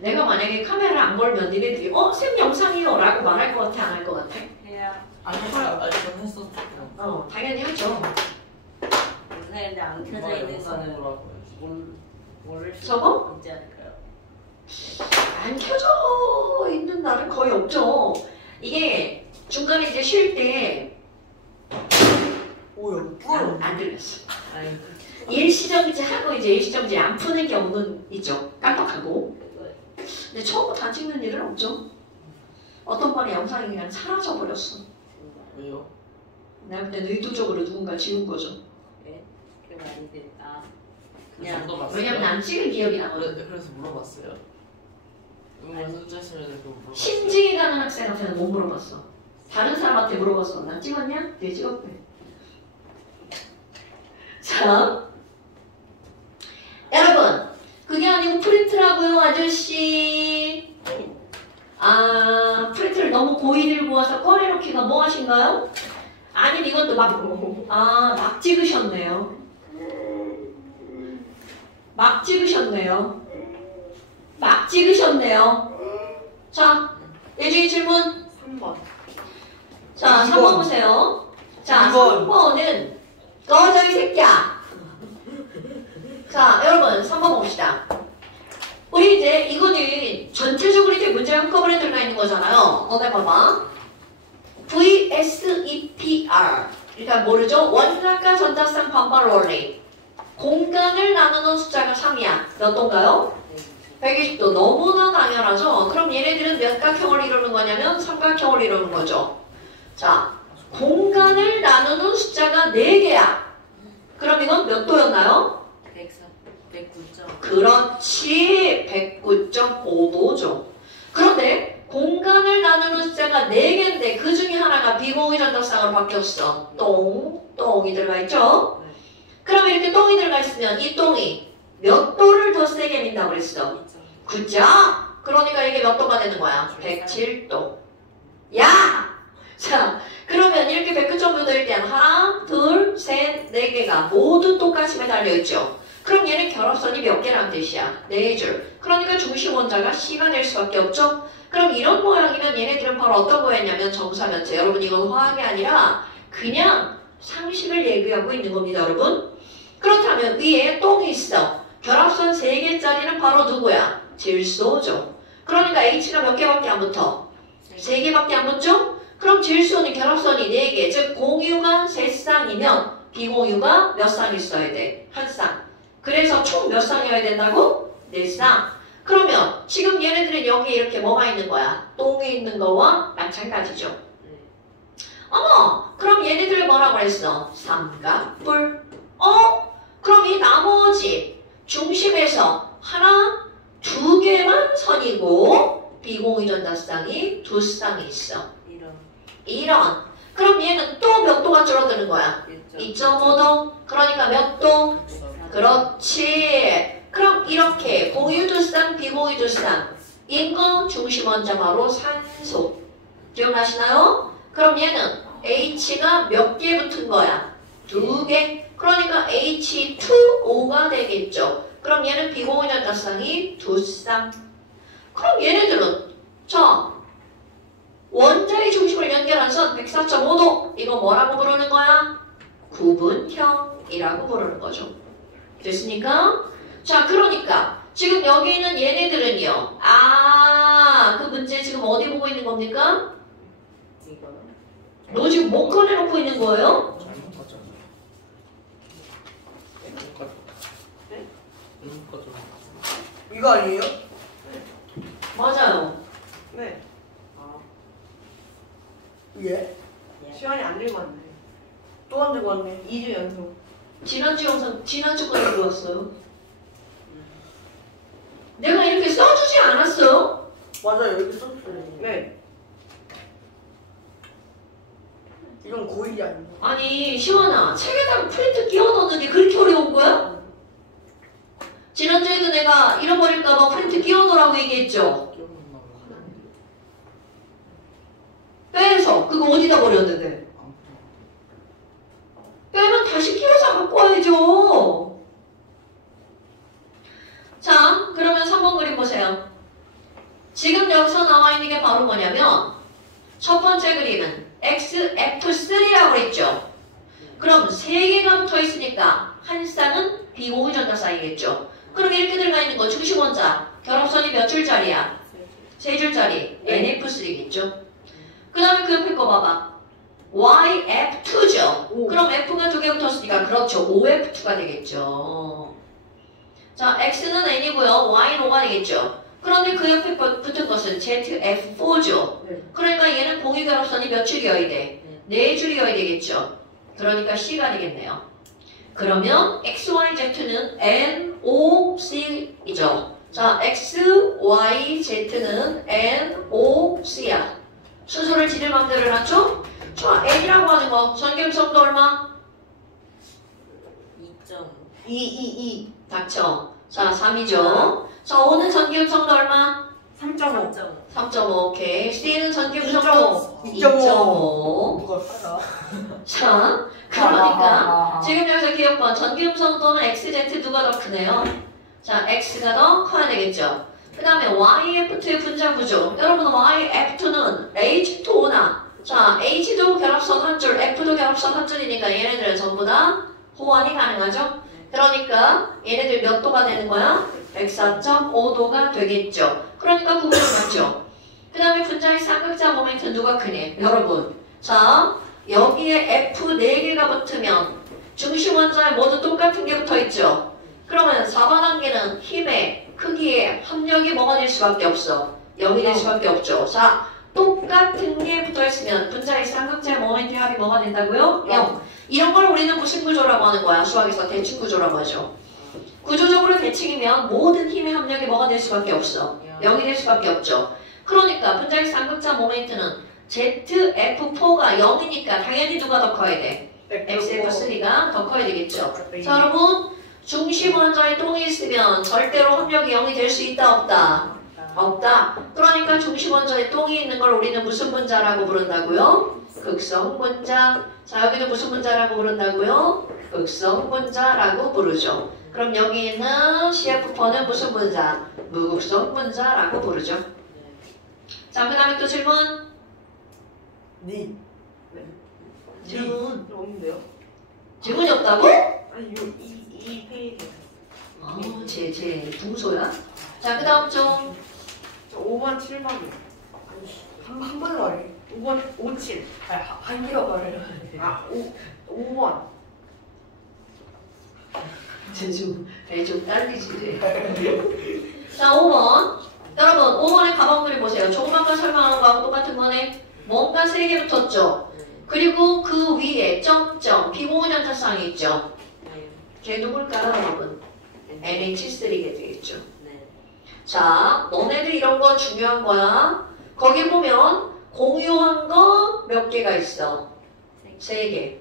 내가 만약에 카메라를 안 걸면 니네들이 쌤 영상이요 라고 말할 것 같아? 안 할 것 같아? 해요. 아니 저는 했었죠. 당연히 하죠. 근데 안 켜져 있는 거는 모를 수 저거? 있지 않을까요? 안 켜져 있는 날은 거의 없죠. 이게 중간에 이제 쉴 때 오야 뿌요. 안 들렸어. 아니 일시정지 하고 이제 일시정지 안 푸는 경우는 있죠. 깜빡하고. 근데 처음부터 안 찍는 일은 없죠. 어떤 번에 영상이 그냥 사라져버렸어. 왜요? 내가 그때 의도적으로 누군가 지운 거죠. 네? 그럼 아닌데 그냥 왜냐면 안 찍은 기억이 나거든. 그래서 물어봤어요. 응원 선자시면 그거 물어봤어요. 심증이 가는 학생한테는 못 물어봤어. 다른 사람한테 물어봤어. 나 찍었냐? 네 찍었대. 자, 여러분 그게 아니고 프린트라고요 아저씨. 프린트를 너무 고이 들고 와서 꺼내놓기가 뭐 하신가요? 아니면 이것도 막 찍으셨네요. 막 찍으셨네요. 막 찍으셨네요. 자, 예주의 질문. 3번. 자, 3번 보세요. 자, 2번. 3번은 꺼져 이 새끼야. 자, 여러분 3번 봅시다. 우리 이제 이거는 전체적으로 이렇게 문제가 한꺼번에 들어가 있는 거잖아요. 너네 봐봐. VSEPR. 그러니까 모르죠? 원자과 전자쌍 반발 원리. 공간을 나누는 숫자가 3이야. 몇 도인가요? 120도. 너무나 당연하죠? 그럼 얘네들은 몇 각형을 이루는 거냐면 삼각형을 이루는 거죠. 자, 공간을 나누는 숫자가 4개야. 그럼 이건 몇 도였나요? 109점. 그렇지. 109.5도죠. 그런데 공간을 나누는 숫자가 4개인데 그 중에 하나가 비공유 전자쌍으로 바뀌었어. 똥이 들어가 있죠? 네. 그럼 이렇게 똥이 들어가 있으면 이 똥이 몇 도를 더 세게 민다고 그랬어? 9점. 그러니까 이게 몇 도가 되는 거야? 107도. 야! 자, 그러면 이렇게 109.5 될 때는 하나, 둘, 셋, 4개가 모두 똑같이 매달려 있죠. 그럼 얘는 결합선이 몇 개란 뜻이야? 4줄. 그러니까 중심 원자가 C가 될 수밖에 없죠? 그럼 이런 모양이면 얘네들은 바로 어떤 거였냐면 정사면체. 여러분 이건 화학이 아니라 그냥 상식을 얘기하고 있는 겁니다, 여러분. 그렇다면 위에 똥이 있어. 결합선 3개짜리는 바로 누구야? 질소죠. 그러니까 H가 몇 개밖에 안 붙어? 3개밖에 안 붙죠? 그럼 질소는 결합선이 4개, 즉 공유가 3쌍이면 비공유가 몇 쌍 있어야 돼? 1쌍. 그래서 총 몇 쌍이어야 된다고? 4쌍. 그러면 지금 얘네들은 여기에 이렇게 뭐가 있는 거야? 똥이 있는 거와 마찬가지죠. 어머! 그럼 얘네들 뭐라고 그랬어? 삼각뿔. 그럼 이 나머지 중심에서 하나, 2개만 선이고 비공유 전자쌍이 2쌍이 있어. 이런. 그럼 얘는 또 몇 도가 줄어드는 거야? 2.5도. 그러니까 몇 도? 그렇지. 그럼 이렇게 공유 2쌍, 비공유 2쌍. 인거 중심 원자 바로 산소. 기억나시나요? 그럼 얘는 H가 몇 개 붙은 거야? 2개. 그러니까 H2O가 되겠죠. 그럼 얘는 비공유 전자쌍이 2쌍. 그럼 얘네들은 자 원자의 중심을 연결한 선 104.5도. 이거 뭐라고 부르는 거야? 구분형이라고 부르는 거죠. 됐습니까? 자, 그러니까 지금 여기 있는 얘네들은요. 그 문제 지금 어디 보고 있는 겁니까? 너 지금 뭐 꺼내놓고 있는 거예요? 잘못 봤잖아. 이거 아니에요? 맞아요. 네. 예? 시간이 안 들고 왔네. 또 안 들고 왔네. 2주 연속. 지난주 영상 지난주 거에 들어왔어요. 내가 이렇게 써주지 않았어요? 맞아요. 이렇게 썼어요. 네. 이건 고일이 아니고. 아니 시원아 책에다가 프린트 끼워 넣는 게 그렇게 어려운 거야? 지난주에도 내가 잃어버릴까봐 프린트 끼워 넣으라고 얘기했죠? 빼서 그거 어디다 버렸는데? 빼면 다시 끼워서 갖고 와야죠. 자 그러면 3번 그림 보세요. 지금 여기서 나와 있는 게 바로 뭐냐면 첫 번째 그림은 XF3라고 그랬죠. 그럼 3개가 붙어 있으니까 한 쌍은 비공유 전자 쌍이겠죠. 그럼 이렇게 들어가 있는 거 중심원자 결합선이 몇 줄짜리야? 3줄짜리 NF3겠죠. 그 다음에 그 옆에 거 봐봐. YF2죠. 그럼 F가 2개 붙었으니까 그렇죠. OF2가 되겠죠. 자, X는 N이고요. Y는 O가 되겠죠. 그런데 그 옆에 붙은 것은 ZF4죠. 그러니까 얘는 공유 결합선이 몇 줄이어야 돼? 4줄이어야 되겠죠. 그러니까 C가 되겠네요. 그러면 XYZ는 NOC이죠. 자, XYZ는 NOC야. 순서를 지들 맘대로 해놨죠? 자, N이라고 하는 거 전기음성도 얼마? 2.2 닥쳐. 자, 3이죠. 자, O는 전기음성도 얼마? 3.5. 3.5. 오케이. C는 전기음성도 2.5. 2.5. 자, 그러니까 지금 여기서 기억번 전기음성도는 XZ 누가 더 크네요? 자, X가 더 커야 되겠죠. 그 다음에 YF2의 분자 구조. 여러분 YF2는 H2O나 자, H도 결합선 한 줄, F도 결합선 한 줄이니까 얘네들은 전부 다 호환이 가능하죠. 그러니까 얘네들 몇 도가 되는 거야? 104.5도가 되겠죠. 그러니까 구분이 맞죠. 그 다음에 분자의 쌍극자 모멘트 누가 크니? 여러분. 자, 여기에 F 4개가 붙으면 중심 원자에 모두 똑같은 게 붙어 있죠. 그러면 4번 단계는 힘의 크기에 합력이 뭐가 될 수밖에 없어? 0이 될 수밖에 없죠. 자, 똑같은 게 붙어 있으면 분자의 쌍극자 모멘트 합이 뭐가 된다고요? 0. 이런 걸 우리는 무슨 구조라고 하는 거야? 수학에서 대칭 구조라고 하죠. 구조적으로 대칭이면 모든 힘의 합력이 뭐가 될 수밖에 없어? 0이 될 수밖에 없죠. 그러니까 분자의 쌍극자 모멘트는 ZF4가 0이니까 당연히 누가 더 커야 돼? XF3가 더 커야 되겠죠. 자, 여러분 중심 원자에 똥이 있으면 절대로 합력이 0이 될 수 있다 없다? 없다. 그러니까 중심 원자에 똥이 있는 걸 우리는 무슨 분자라고 부른다고요? 극성 분자. 자, 여기는 무슨 분자라고 부른다고요? 극성 분자라고 부르죠. 그럼 여기 있는 CF4는 무슨 분자? 무극성 분자라고 부르죠. 자, 그 다음에 또 질문. 니. 질문. 없는데요? 질문이 없다고? 아니, 이 페이지. 제 동소야? 자, 그 다음 좀. 5번, 7번이요. 한 번에 말해. 5번, 5, 7. 한 개로 말해요. 5번. 좀 딸리지. 자, 5번. 여러분, 5번의 가방 그림 보세요. 조금 아까 설명한 거하고 똑같은 거네. 뭔가 3개 붙었죠. 그리고 그 위에 점점 비공유 전자쌍이 있죠. 걔 누굴까요, 여러분? NH3게 되겠죠. 자, 너네들 이런 거 중요한 거야. 거기 보면 공유한 거 몇 개가 있어? 3개.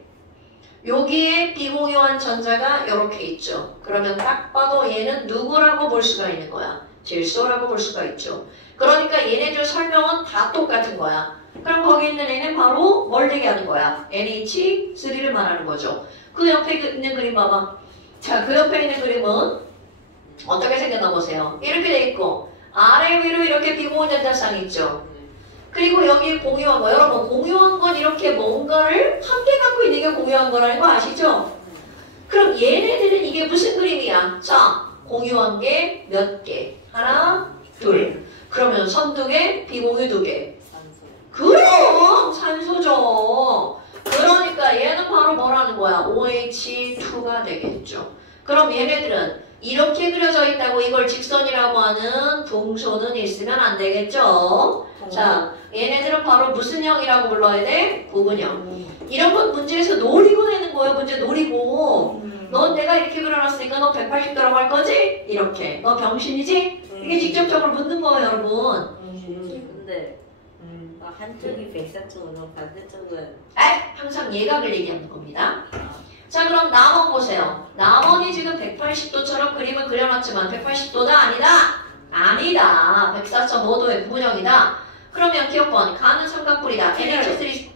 여기에 비공유한 전자가 이렇게 있죠. 그러면 딱 봐도 얘는 누구라고 볼 수가 있는 거야? 질소라고 볼 수가 있죠. 그러니까 얘네들 설명은 다 똑같은 거야. 그럼 거기 있는 애는 바로 뭘 되게 하는 거야? NH3를 말하는 거죠. 그 옆에 있는 그림 봐봐. 자, 그 옆에 있는 그림은 어떻게 생겼나 보세요. 이렇게 돼 있고 아래 위로 이렇게 비공유 전자쌍이 있죠. 그리고 여기 공유한 거. 여러분 공유한 건 이렇게 뭔가를 함께 갖고 있는 게 공유한 거라는 거 아시죠? 그럼 얘네들은 이게 무슨 그림이야? 자, 공유한 게 몇 개? 하나, 둘. 그러면 선 2개, 비공유 2개. 그럼 산소죠. 그러니까 얘는 바로 뭐라는 거야? OH2가 되겠죠. 그럼 얘네들은 이렇게 그려져 있다고 이걸 직선이라고 하는 동소는 있으면 안 되겠죠. 자, 얘네들은 바로 무슨 형이라고 불러야 돼? 구분형. 이런 건 문제에서 노리고 내는 거예요. 문제 노리고. 넌 내가 이렇게 그려놨으니까 너 180도라고 할 거지? 이렇게. 너 병신이지? 이게 직접적으로 묻는 거예요, 여러분. 근데 한쪽이 104쪽으로 반대쪽은 항상 예각을 얘기하는 겁니다. 자, 그럼 남원 보세요. 남원이 지금 180도처럼 그림을 그려놨지만 180도다? 아니다? 아니다. 104.5도의 구분형이다. 그러면 기억번 가는 삼각뿔이다. NH3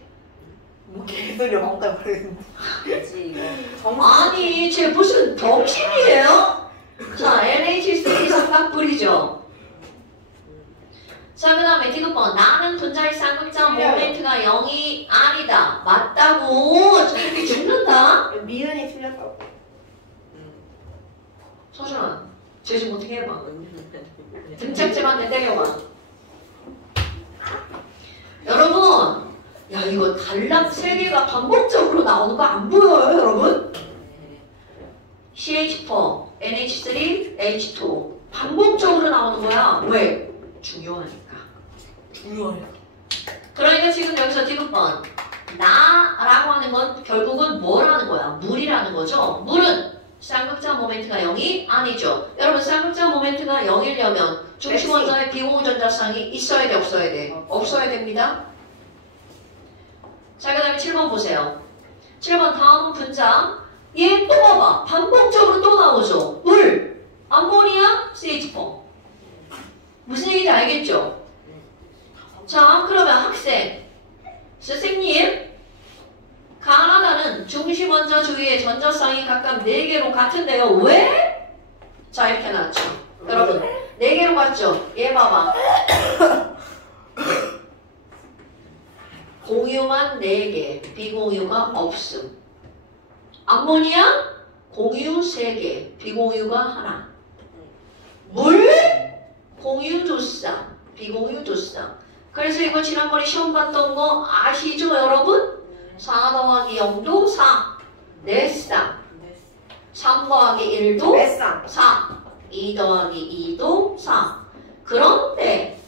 뭐 개소리 없다 그랬는데. 그치 이거 아니 쟤 무슨 병신이에요? 자, NH3 삼각뿔이죠. 7번 나는 분자의 쌍극자 모멘트가 0이 아니다. 맞다고. 저 이렇게 죽는다. 미은이 틀렸다고. 서준아 쟤 좀 어떻게 해봐. 등짝집한테 때려봐. 여러분 야 이거 단락 3개가 반복적으로 나오는 거 안 보여요 여러분? CH4, NH3, H2 반복적으로 나오는 거야. 왜? 중요하니까. 중요해요. 그러니까 지금 여기서 디귿번 나라고 하는 건 결국은 뭐라는 거야? 물이라는 거죠. 물은 쌍극자 모멘트가 0이 아니죠. 여러분 쌍극자 모멘트가 0이려면 중심원자의 비공유전자쌍이 있어야 돼 없어야 돼? 없어야 됩니다. 자 그 다음에 7번 보세요. 7번 다음 분자 얘 또 봐봐. 반복적으로 또 나오죠. 물, 암모니아, CH4 무슨 얘기인지 알겠죠? 자 그러면 학생 선생님 가나다는 중심원자 주위의 전자쌍이 각각 4개로 같은데요. 왜? 자 이렇게 놨죠. 여러분 4개로 같죠? 얘 봐봐. 공유만 4개, 비공유가 없음. 암모니아 공유 3개, 비공유가 하나. 물 공유 2쌍, 비공유 2쌍. 그래서 이거 지난번에 시험 봤던 거 아시죠 여러분? 4 더하기 0도 4, 4쌍. 3 더하기 1도 몇 4, 2 더하기 2도 4. 그런데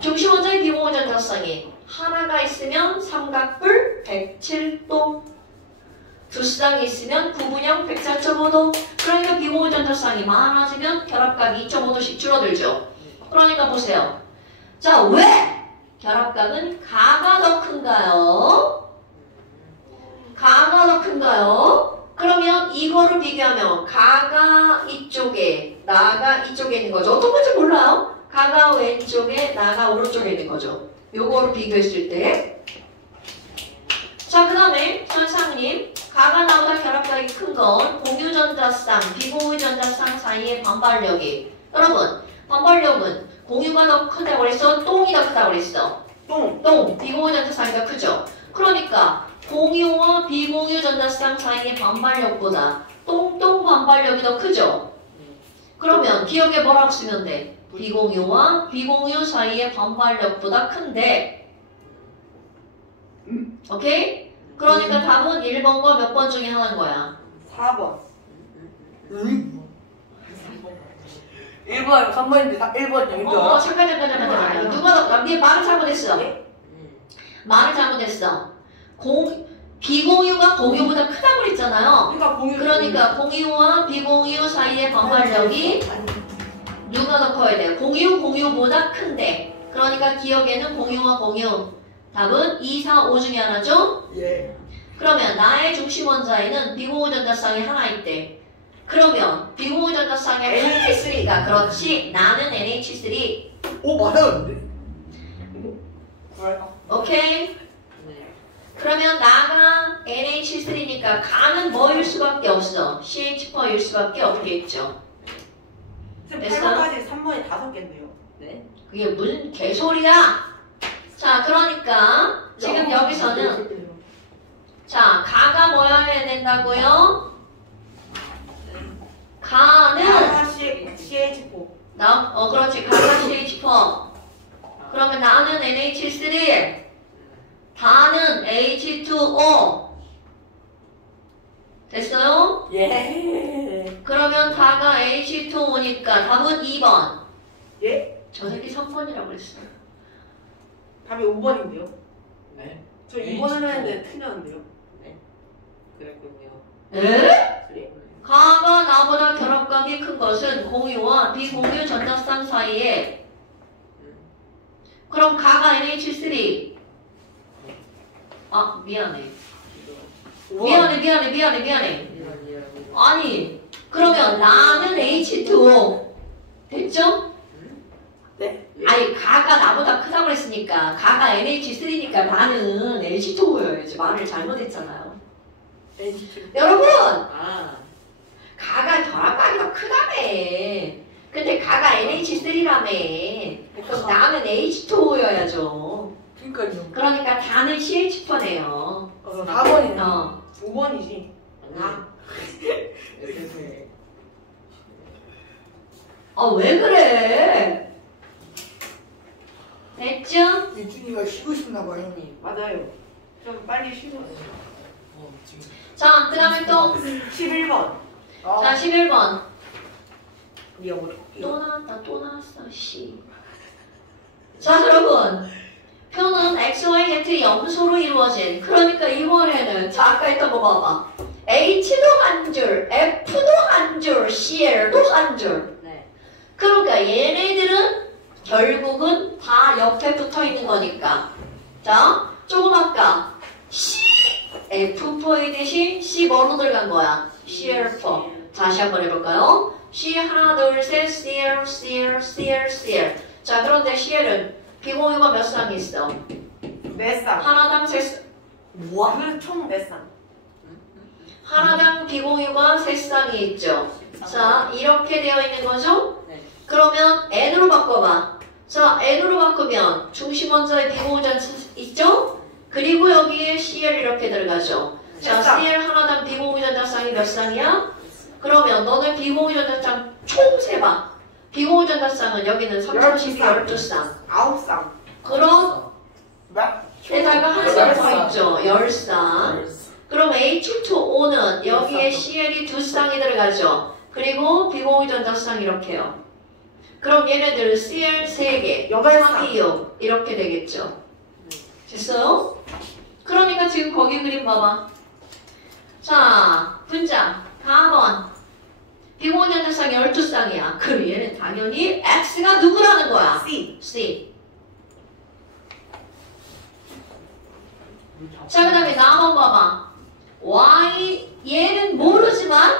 중심원자의 비공유전자쌍이 하나가 있으면 삼각뿔 107도, 2쌍이 있으면 구분형 104.5도. 그러니까 비공유전자쌍이 많아지면 결합각이 2.5도씩 줄어들죠. 그러니까 보세요. 자, 왜 결합각은 가가 더 큰가요? 가가 더 큰가요? 그러면 이거를 비교하면 가가 이쪽에, 나가 이쪽에 있는 거죠. 어떤 건지 몰라요? 가가 왼쪽에, 나가 오른쪽에 있는 거죠. 요거를 비교했을 때. 자, 그 다음에 선상님, 가가 나보다 결합각이 큰 건 공유전자쌍, 비공유전자쌍 사이의 반발력이. 여러분, 반발력은 공유가 더 크다고 그랬어? 똥이 더 크다고 그랬어? 똥, 비공유전자쌍이 더 크죠? 그러니까 공유와 비공유전자쌍 사이의 반발력보다 똥 반발력이 더 크죠? 그러면 기억에 뭐라고 쓰면 돼? 비공유와 비공유 사이의 반발력보다 큰데. 오케이? 그러니까 답은 1번과 몇 번 중에 하나인 거야. 4번. 1번, 3번인데 1번 영점. 잠깐. 누가 네 말을 잘못했어. 말을 잘못했어. 비공유가 공유보다 크다고 그랬잖아요. 그러니까 공유와 비공유 사이의 반발력이 누가 더 커야 돼요? 공유보다 큰데. 그러니까 기억에는 공유와 공유. 답은 2, 4, 5 중에 하나죠? 예. 그러면 나의 중심원자에는 비공유전자쌍이 하나 있대. 그러면 비공유전자쌍이 하나 있으니까 그렇지. 나는 NH3. 오, 맞았는데? 오케이? 그러면 나가 NH3니까 가는 뭐일 수밖에 없어? CH4일 수밖에 없겠죠. 됐어? 8번까지 3번이 5개인데요. 네? 그게 무슨 개소리야? 자, 그러니까 지금 여기서는 자, 가가 뭐야 해야 된다고요? 가는 CH4. 그렇지. 가가 CH4. 그러면 나는 NH3. 다는 H2O. 됐어요? 예. 그러면 다가 H2O니까 답은 2번. 예? 저 새끼 3번이라고 그랬어요. 답이 5번인데요. 네. 저 2번을 했는데 틀렸는데요. 그랬군요. 에? 그래? 가가 나보다 결합각이 큰 것은 공유와 비공유 전자쌍 사이에. 그럼 가가 NH3. 아, 미안해. 아니, 그러면 나는 H2O. 됐죠? 네. 아니, 가가 나보다 크다고 그랬으니까 가가 NH3니까 나는 H2O여야지. 말을 잘못했잖아요. 여러분! 아, 가가 결합각이 더 크다며. 근데 가가 NH3라며. 그럼 나는 H2O여야죠. 그러니까요. 그러니까 다는 CH4네요. 4번이네. 5번이지. 아니. 왜 그래? 됐죠? 예준이가 쉬고 싶나 봐요. 맞아요. 좀 빨리 쉬고. 지금 자, 그 다음에 또 11번. 자, 11번. 또 또 나왔어, 씨. 자, 여러분. 표는 X, Y, Z 염소로 이루어진. 그러니까 이번에는, 자, 아까 했던 거 봐봐. H도 한 줄, F도 한 줄, CL도 한 줄. 네. 그러니까 얘네들은 결국은 다 옆에 붙어 있는 거니까. 자, 조금 아까 C, F4의 대신 C 뭐로 들어간 거야? CL4. 다시 한번 해볼까요? C 하나 둘 셋 CL CL CL CL. 자, 그런데 CL은 비공유가 몇 쌍이 있어? 몇 쌍? 하나당 세 쌍. 총몇 쌍? 하나당 비공유가 세 쌍이 있죠. 자, 이렇게 되어 있는 거죠? 네. 그러면 N으로 바꿔봐. 자, N으로 바꾸면 중심 원자의 비공유전 있죠? 그리고 여기에 CL 이렇게 들어가죠. 자, 몇 쌍? CL 하나당 비공유전자쌍이 몇 쌍이야? 그러면 너는 비공유전자쌍 총 세봐. 비공유전자쌍은 여기는 3, 30, 12쌍. 9쌍. 그럼 에다가 한 쌍 더 쌍. 있죠. 10쌍. 그럼 H2O는 여기에 CL이 2쌍이 들어가죠. 그리고 비공유전자쌍 이렇게요. 그럼 얘네들 CL 3개, 3, 2, 6 이렇게 되겠죠. 됐어요? 그러니까 지금 거기 그림 봐봐. 자, 분자 4번. 비공유전자쌍이 12쌍이야. 그럼 얘는 당연히 X가 누구라는 거야? C. C. 자, 그 다음에 4번 봐봐. Y, 얘는 모르지만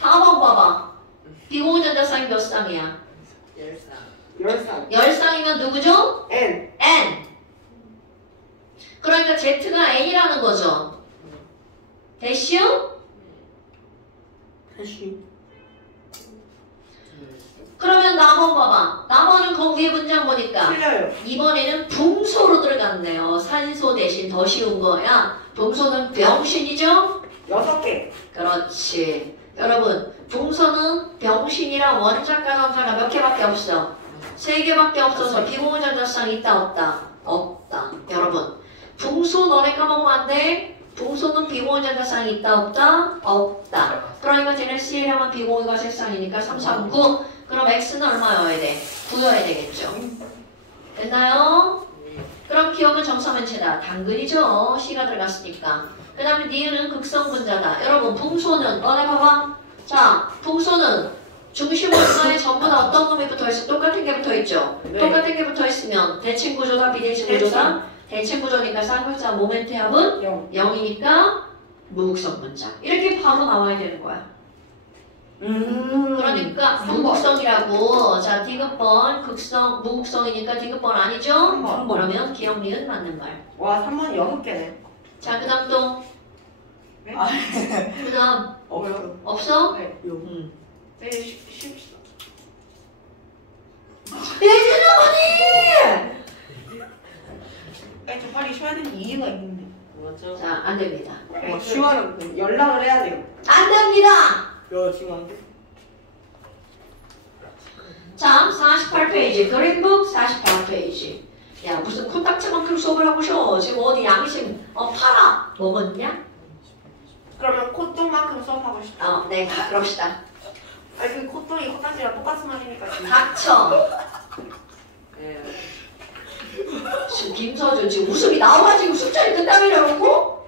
4번 봐봐. 비공유전자쌍이 몇 쌍이야? 10쌍. 10쌍. 10쌍이면 누구죠? N. N. 그러니까 Z가 N이라는 거죠. 됐슈? 다시. 그러면 남원 봐봐. 남원은 거기에 문장 보니까 틀려요. 이번에는 붕소로 들어갔네요. 산소 대신 더 쉬운 거야. 붕소는 병신이죠? 6개. 그렇지. 여러분, 붕소는 병신이랑 원자과 원자가 몇 개밖에 없어? 3개밖에 없어서 비공유전자쌍 있다 없다? 없다. 여러분, 붕소 너네 까먹으면 안 돼. 붕소는 비공유전자쌍이 있다 없다? 없다. 그러니까 쟤네 C하면 비공유가 3쌍이니까 3, 3, 9. 그럼 X는 얼마여야 돼? 9여야 되겠죠. 됐나요? 그럼 기억은 정사면체다. 당근이죠. C가 들어갔으니까. 그 다음에 니은은 극성분자다. 여러분, 붕소는 너네 봐봐. 자, 붕소는 중심 원자에 전부 다 어떤 놈이 붙어있어? 똑같은 게 붙어있죠. 네. 똑같은 게 붙어있으면 대칭 구조다, 비대칭 구조다. 대칭 구조니까 쌍글자 모멘트 합은 0. 0이니까 무극성 분자. 이렇게 바로 나와야 되는 거야. 그러니까 3번. 무극성이라고. 자, 디귿번 극성 무극성이니까 디귿번 아니죠? 3번. 그러면 기억 니은 맞는 말. 와, 3번 6개네. 자, 그 다음 또. 네? 그 다음 없어요. 없어? 네. 네, 쉽시다. 예준 어머니! 저 빨리 쉬어야 되는 이유가 있는데. 뭐죠? 자, 안 됩니다. 쉬어는 연락을 해야 돼요. 안 됩니다! 야, 지금 안 돼? 자, 48페이지. 그린북 48페이지. 야, 무슨 코딱지만큼 수업을 하고 쉬어. 지금 어디 양심, 팔아. 먹었냐? 그러면 콧등만큼 수업하고 싶다. 네, 그럽시다. 아니, 그 콧등이 코딱지랑 똑같은 말이니까 지금. 닥쳐. 네. 지금 김서준 지금 웃음이 나와가지고 숙제를 끝나려고?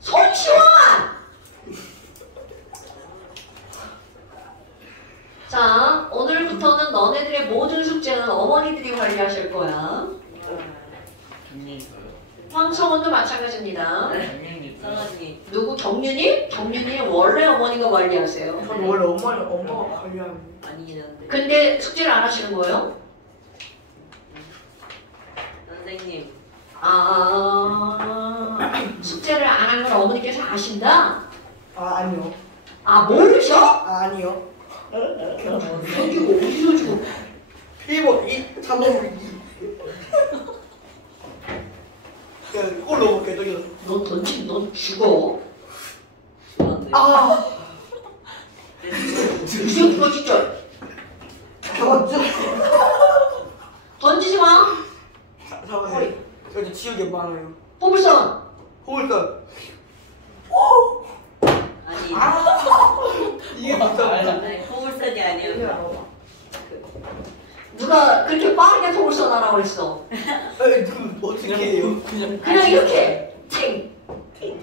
손시원! 자, 오늘부터는 너네들의 모든 숙제는 어머니들이 관리하실 거야. 경륜 있어요? 황성원도 마찬가지입니다. 경륜 있어요? 상아지. 누구 경윤이? 경윤이 원래 어머니가 관리하세요. 전 원래 엄마가 관리하는. 아니긴 한데. 근데 숙제를 안 하시는 거예요? 선생님. 숙제를 안 한 걸 어머니께서 아신다? 아니요. 모르셔? 아니요. 저기 어디서 주고? 필보 맞죠? 던지지 마. 잠깐만요. 저도 지우개 많아요. 포물선. 호울선. 아니 이게 맞다. 아니 포물선이 아니었나. 누가 그렇게 빠르게 포물선 하라고 했어? 그럼 어떻게 해요? 그냥 이렇게 팅.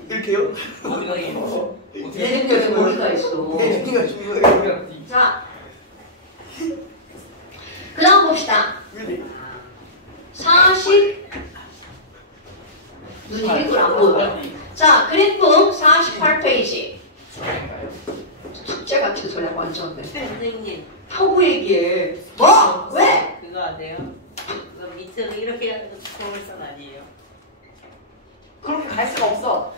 이렇게요? 어디가 있어? 얘네들에 머리가 있어. 네, 제가 준 거예요. 자, 그 다음 봅시다. 40 눈이 일부러 안 보여. 자, 그래프 48페이지. 숙제 같은 소리 하고 앉았네. 선생님 하고 얘기해. 뭐? 왜? 그거 안 돼요? 그거 밑으로 이렇게 하는 거 포물선 아니에요? 그렇게 갈 수가 없어.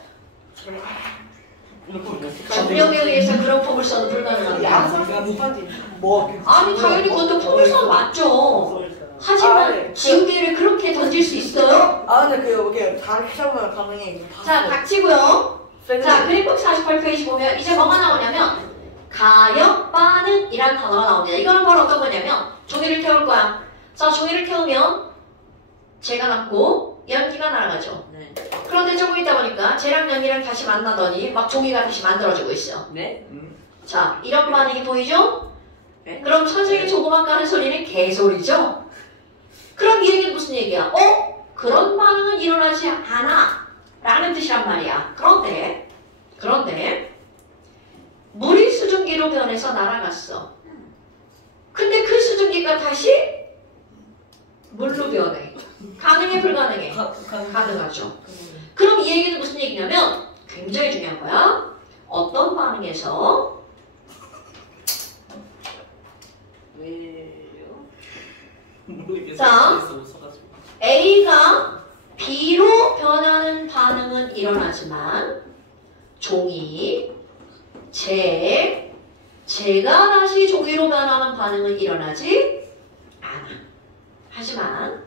전력에 의해서 그런 포물선은 불가능합니다. 양선을 못 던지. 뭐? 아니 당연히 그것도 포물선 맞죠. 하지만 지우개를 그렇게 던질 수 있어요? 근데 이렇게 다르게 잡으면 가능해. 자, 닥치고요. 자, 그래프 48페이지 보면 이제 뭐가 나오냐면 가역 반응이라는 단어가 나옵니다. 이거는 바로 어떤 거냐면 종이를 태울 거야. 자, 종이를 태우면 재가 났고 연기가 날아가죠. 네. 그런데 조금 있다 보니까 재랑 연기랑 다시 만나더니 막 종이가 다시 만들어지고 있어. 네? 자, 이런 반응이 보이죠? 네. 그럼 선생님 조그만 까는 소리는 개소리죠? 그럼 이 얘기는 무슨 얘기야? 그런 반응은 일어나지 않아 라는 뜻이란 말이야. 그런데 물이 수증기로 변해서 날아갔어. 근데 그 수증기가 다시 물로 변해. 가능해 불가능해? 가능하죠. 그럼 이 얘기는 무슨 얘기냐면 굉장히 중요한 거야. 어떤 반응에서 왜요? 자, A가 B로 변하는 반응은 일어나지만 종이, 재가 다시 종이로 변하는 반응은 일어나지 않아. 하지만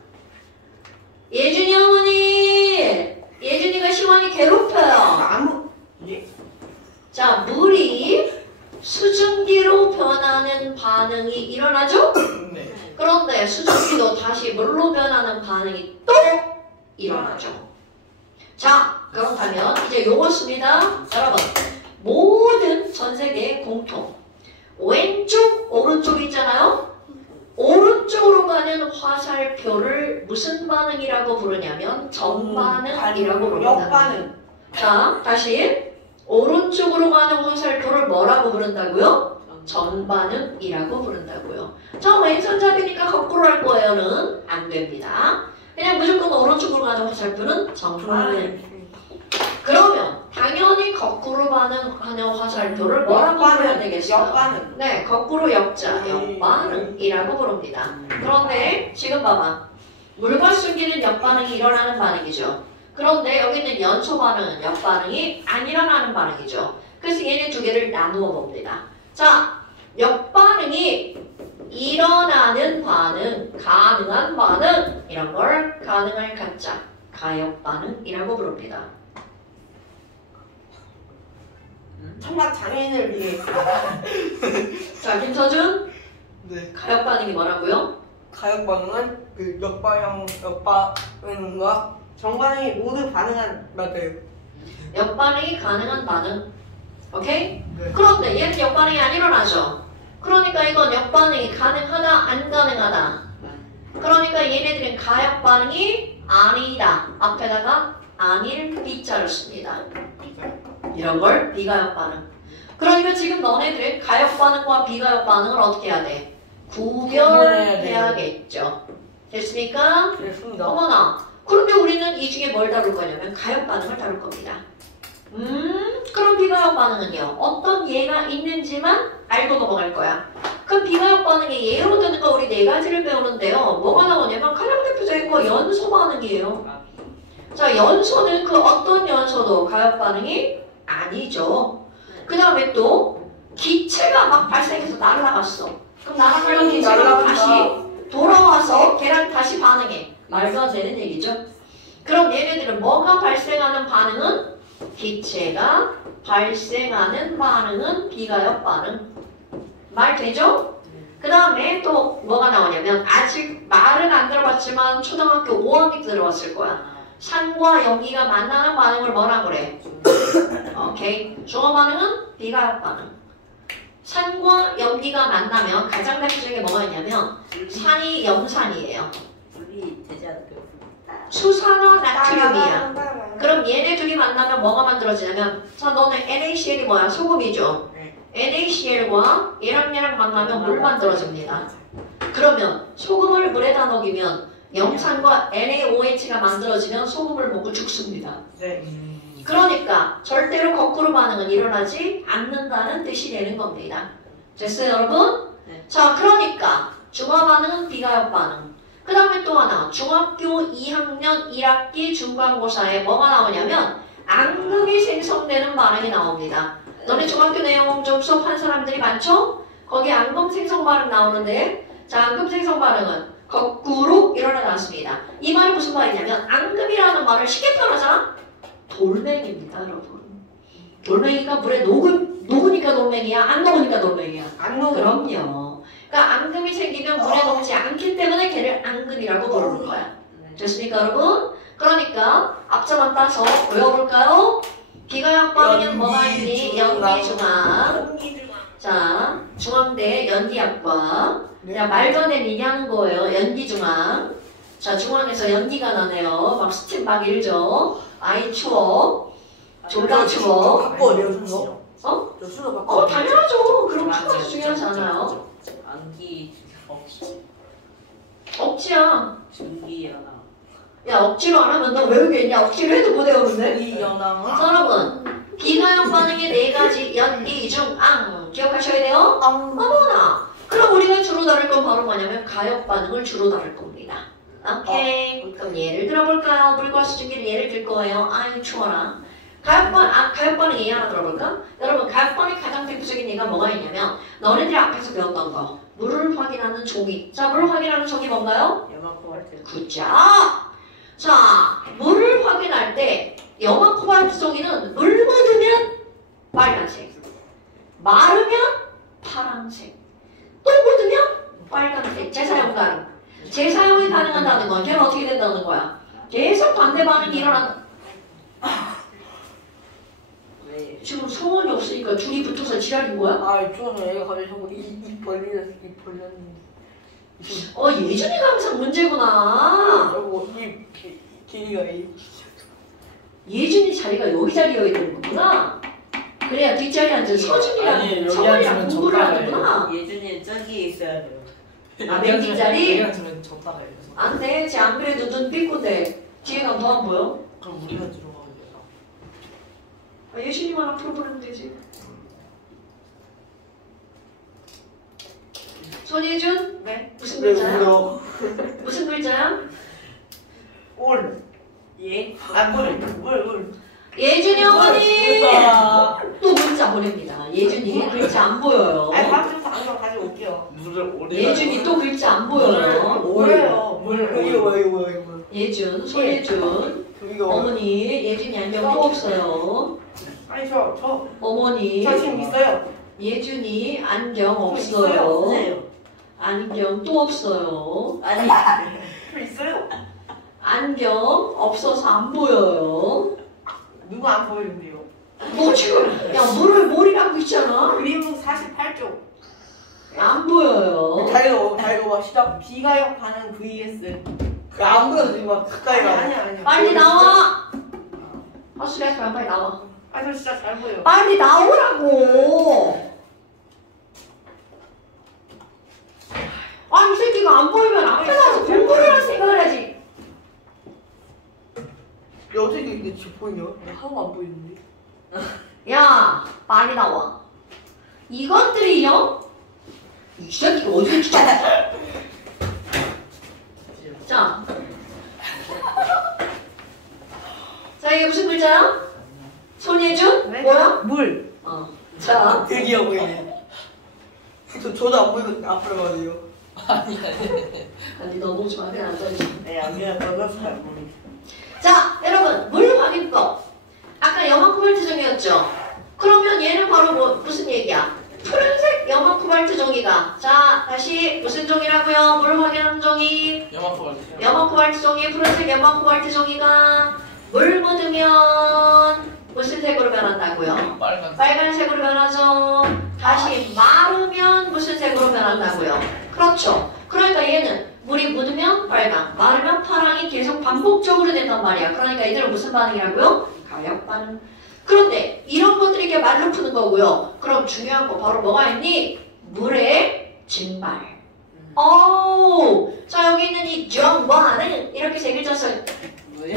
예준이 어머니, 예준이가 시원이 괴롭혀요. 자, 물이 수증기로 변하는 반응이 일어나죠? 네. 그런데 수증기도 다시 물로 변하는 반응이 또 일어나죠. 자, 그렇다면 이제 요거 씁니다. 여러분, 모든 전 세계 공통 왼쪽, 오른쪽 있잖아요? 오른쪽으로 가는 화살표를 무슨 반응이라고 부르냐면 정반응이라고 부릅니다. 역반응. 자, 다시 오른쪽으로 가는 화살표를 뭐라고 부른다고요? 정반응이라고 부른다고요. 저 왼손잡이니까 거꾸로 할 거예요는 안 됩니다. 그냥 무조건 오른쪽으로 가는 화살표는 정반응. 그러면 당연히 거꾸로 반응하는 화살표를 뭐라고 불러야 되겠어요? 역반응. 네, 거꾸로 역자, 역반응이라고 부릅니다. 그런데 지금 봐봐. 물과 수증기는 역반응이 일어나는 반응이죠. 그런데 여기 있는 연소 반응은 역반응이 안 일어나는 반응이죠. 그래서 얘네 두 개를 나누어 봅니다. 자, 역반응이 일어나는 반응, 가능한 반응 이런 걸 가능할 가짜, 가역반응이라고 부릅니다. 청각 장애인을 위해 자, 김서준, 네. 가역반응이 뭐라고요? 가역 반응은 역반응과 정반응이 모두 반응한 맞아요. 역반응이 가능한 반응. 오케이? 네. 그런데 얘는 역반응이 안 일어나죠. 그러니까 이건 역반응이 가능하다, 안 가능하다. 그러니까 얘네들은 가역반응이 아니다. 앞에다가 아닐 B자를 씁니다. 이런 걸 비가역반응. 그러니까 지금 너네들은 가역반응과 비가역반응을 어떻게 해야 돼? 구별해야겠죠. 됐습니까? 됐습니다. 어머나. 그런데 우리는 이 중에 뭘 다룰 거냐면 가역반응을 다룰 겁니다. 그럼 비가역반응은요? 어떤 예가 있는지만 알고 넘어갈 거야. 그럼 비가역반응의 예로 드는 거 우리 네 가지를 배우는데요. 뭐가 나오냐면 가장 대표적인 거 연소 반응이에요. 자, 연소는 그 어떤 연소도 가역반응이 아니죠. 그 다음에 또 기체가 막 발생해서 날아갔어. 그럼 날아가는 기체가 다시 돌아와서 걔랑 다시 반응해. 말도 안 되는 얘기죠. 그럼 얘네들은 뭐가 발생하는 반응은 기체가 발생하는 반응은 비가역 반응. 말 되죠? 그 다음에 또 뭐가 나오냐면 아직 말은 안 들어봤지만 초등학교 5학년 때 들어봤을 거야. 산과 연기가 만나는 반응을 뭐라 그래? 오케이. 중화 반응은 비가역 반응. 산과 염기가 만나면 가장 대표적인 게 뭐가 있냐면 산이 염산이에요. 분리 되지 않을까요? 수산화 나트륨이야. 그럼 얘네 둘이 만나면 뭐가 만들어지냐면 자 너는 NaCl이 뭐야? 소금이죠. NaCl과 얘랑 만나면 물 만들어집니다. 그러면 소금을 물에다 녹이면 염산과 NaOH가 만들어지면 소금을 먹고 죽습니다. 네. 그러니까 절대로 거꾸로 반응은 일어나지 않는다는 뜻이 되는 겁니다. 됐어요 여러분? 네. 자 그러니까 중화 반응은 비가역 반응. 그 다음에 또 하나 중학교 2학년 1학기 중간고사에 뭐가 나오냐면 앙금이 생성되는 반응이 나옵니다. 너네 중학교 내용 좀 수업한 사람들이 많죠? 거기 앙금 생성 반응 나오는데 자 앙금 생성 반응은 거꾸로 일어나놨습니다. 이 말이 무슨 말이냐면 앙금이라는 말을 쉽게 표현하자 돌멩이입니다 여러분. 돌멩이가 물에 녹으니까 돌멩이야? 안 녹으니까 돌멩이야? 안 먹어. 그럼요. 그러니까 앙금이 생기면 물에 녹지 않기 때문에 걔를 앙금이라고 부르는 거야. 됐습니까 여러분? 그러니까 앞자만 따서 외워볼까요? 비가역 반응은 뭐가 있니? 연기중앙. 자, 중앙대 연기학과. 야, 말도 안 되는 얘기 하는 거예요. 연기중앙. 자, 중앙에서 연기가 나네요. 막 스팀 막 일죠. 아이 추워. 졸라 추워. 바꿔요 순서. 어? 저 순서 바꿔. 당연하죠. 그럼 추워서 중요하지 않아요. 안기 억지야. 중기연아. 야, 억지로 안 하면 너 외우겠냐? 억지로 해도 못 외우는데? 이 연항은 자, 여러분. 비가역 반응의 네 가지 연기, 중, 앙. 기억하셔야 돼요? 어머나. 그럼 우리가 주로 다룰 건 바로 뭐냐면 가역 반응을 주로 다룰 겁니다. 오케이. 그럼 예를 들어볼까요? 물과 수증기를 예를 들 거예요. 아이 추워라. 가역 반응 예 하나 들어볼까? 여러분 가역 반응의 가장 대표적인 예가 뭐가 있냐면 너네들이 앞에서 배웠던 거. 물을 확인하는 종이. 자, 물을 확인하는 종이 뭔가요? 여마코발트. 굿잡. 자, 물을 확인할 때 염화 코발트 종이는 물 묻으면 빨간색, 마르면 파란색, 또 묻으면 빨간색. 재사용 가능. 재사용이 가능하다는 건 걔는 어떻게 된다는 거야? 계속 반대 반응이 일어난다. 왜? 지금 성원이 없으니까 둘이 붙어서 지랄인 거야? 아 저는 애가 갑자기 자꾸 입 벌렸는데. 예준이가 항상 문제구나. 저거 입 길이가 이. 예준이 자리가 여기 자리여야 되는 거구나. 그래야 뒷자리에 앉은 아니, 서준이랑 여기 성원이랑 앉으면 공부를 젓가락을 하는구나. 예준이는 저기에 있어야 돼요. 아, 맨 뒷자리? 여기가 들면 졌다가 이래서. 안 돼. 쟤 안 그래도 눈 삐꼰데 뒤에 가면 더 안 보여? 그럼 우리가 들어가면 돼요. 예준이만 앞으로 보내면 되지. 손예준? 네. 무슨 왜 글자야? 울어? 무슨 글자야? 올. 예? 물. 예준이 어머니! 아, 또 문자 보냅니다. 예준이 글자 안 보여요. 아니 다음 주부터 안경 가지고 올게요. 물을 오래. 예준이 또 글자 안 보여요. 뭐예요? 이거. 예준, 손예준. 이거. 어머니, 예준이 안경 또 없어요. 아니 저 어머니, 지금 있어요. 예준이 안경 있어요. 없어요. 네. 안경 또 없어요. 아니. 저 있어요. 안경 없어서 안 보여요. 누가 안 보이는데요? 뭐 지금 야 물을 몰이라고 있잖아. 그림은 48쪽. 안 보여요. 다이거 봐 시작. 비가역 반응 vs. 안 보여 지금 막 가까이 가. 아니야. 빨리 나와. 헛소리 하지 마. 빨리 나와. 아 저 진짜 잘 보여. 빨리 나오라고. 아니 이 새끼가 안 보이면 앞에 가서 공부를 할 생각을 해야지. 야 어떻게 이게 지금 보이냐? 나 하나도 안 보이는데. 야 빨리 나와. 이것들이요. 이 새끼가 어디 있지? 자. 자 이게 무슨 글자야? 손예준? 네? 뭐야? 물. 자. 드디어 보이네. 저도 안 보이고 앞으로 가세요. 아니 너무 좋아. 그냥 앉아있어. 네 안경 넣어서 잘 보여. 자, 여러분 물 확인법. 아까 염화 코발트 종이었죠? 그러면 얘는 바로 무슨 얘기야? 푸른색 염화 코발트 종이가 자 다시 무슨 종이라고요? 물 확인하는 종이 염화 코발트요. 염화 코발트 종이 푸른색 염화 코발트 종이가 물 묻으면 무슨 색으로 변한다고요? 빨간. 빨간색으로 변하죠. 다시 마르면 무슨 색으로 변한다고요? 그렇죠. 그러니까 얘는 물이 묻으면 빨강, 마르면 파랑이 계속 반복적으로 된단 말이야. 그러니까 이들은 무슨 반응이라고요? 가역 반응. 그런데 이런 것들이 이게 말로 푸는 거고요. 그럼 중요한 거 바로 뭐가 있니? 물의 증발. 자 여기 있는 이 정반은 이렇게 세 글자 써. 뭐야?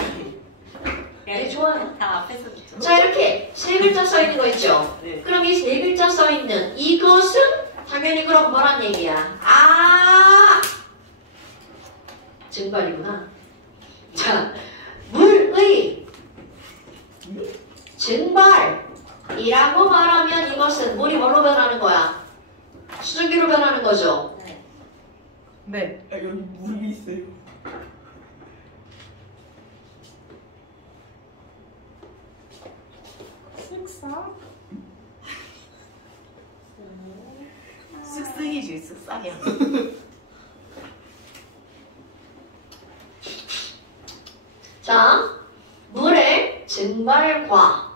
네, 좋아요. 다 앞에서 듣죠. 자 이렇게 세 글자 써 있는 거 있죠? 네. 그럼 이 세 글자 써 있는 이것은 당연히 그럼 뭐란 얘기야? 증발이구나. 자, 물의 증발이라고 말하면 이것은 물이 뭘로 변하는 거야? 수증기로 변하는 거죠. 네. 네. 아, 여기 물이 있어요. 쓱쓱이지 쓱싹이야. 자, 물의 증발과